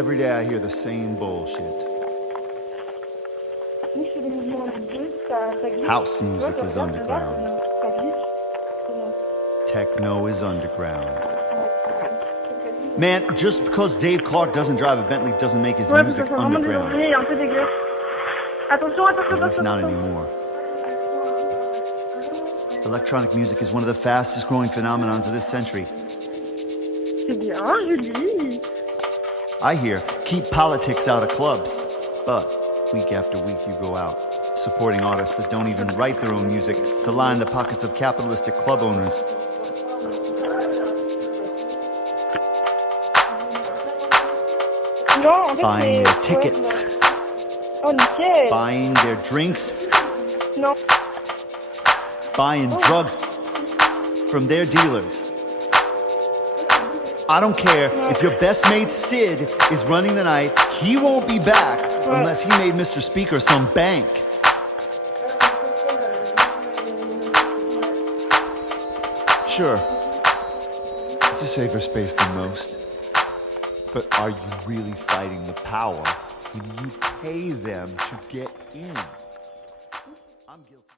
Every day I hear the same bullshit. Nous, je fais des mouvements brusques, ça glisse. House Tu vois, music je is regarde, underground. ça glisse. Comment Techno is underground. Man, just because Dave Clark doesn't drive a Bentley doesn't make his Ouais, parce que music c'est vraiment underground. désordonné et un peu dégueu. Attention, attention, At least attention, not attention. anymore. Electronic music is one of the fastest growing phenomenons of this century. C'est bien, Julie. I hear, keep politics out of clubs. But week after week you go out, supporting artists that don't even write their own music to line the pockets of capitalistic club owners. Non, en fait, Buying c'est... their tickets, Oh, nickel. buying their drinks, Non. buying drugs from their dealers. I don't care if your best mate Sid is running the night, he won't be back unless he made Mr. Speaker some bank. Sure, it's a safer space than most. But are you really fighting the power when you pay them to get in? I'm guilty.